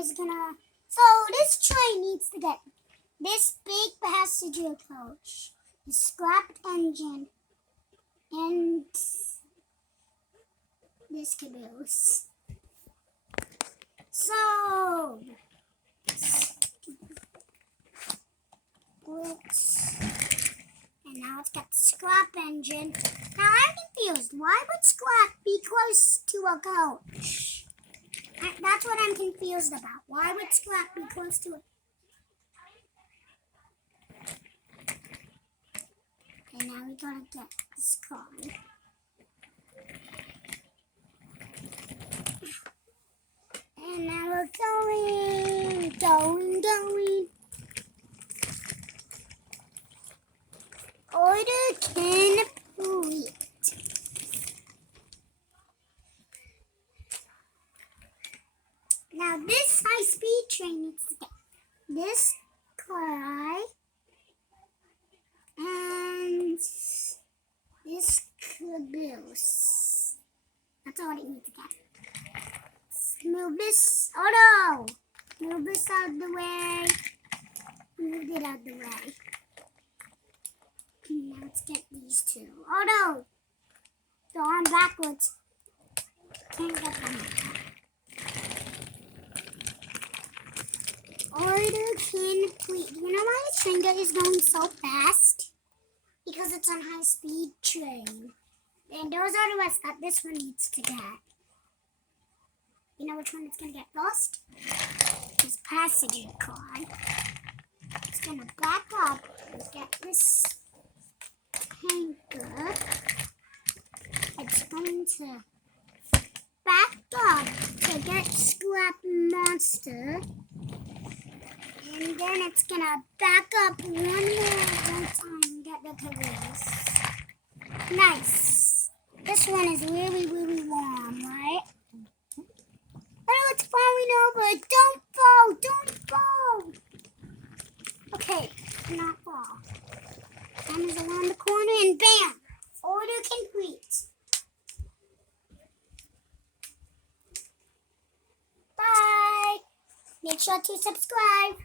is gonna. So this train needs to get this big passenger coach, the scrapped engine, and this caboose. So and now it's got the scrap engine. Now I'm confused. Why would scrap be close to a coach? That's what I'm confused about. Why would scrap be close to it? Okay, now we gotta get this car. And now we're going. Order complete. Now this high-speed train needs to get this car and this caboose. That's all it needs to get. Let's move this. Oh no! Move this out of the way. Move it out of the way. Now let's get these two. Oh no! They're on backwards. Can't get them. Order complete. Do you know why this train is going so fast? Because it's on high-speed train. And those are the ones that this one needs to get. You know which one it's going to get first? This passenger car. It's going to back up and get this tanker. It's going to back up to get Scrap Monster. And then it's going to back up one more time and get the caboose. Nice. This one is really, really warm, right? Oh, it's falling over. Don't fall. Don't fall. Okay, not fall. Time is around the corner and bam! Order complete. Bye. Make sure to subscribe.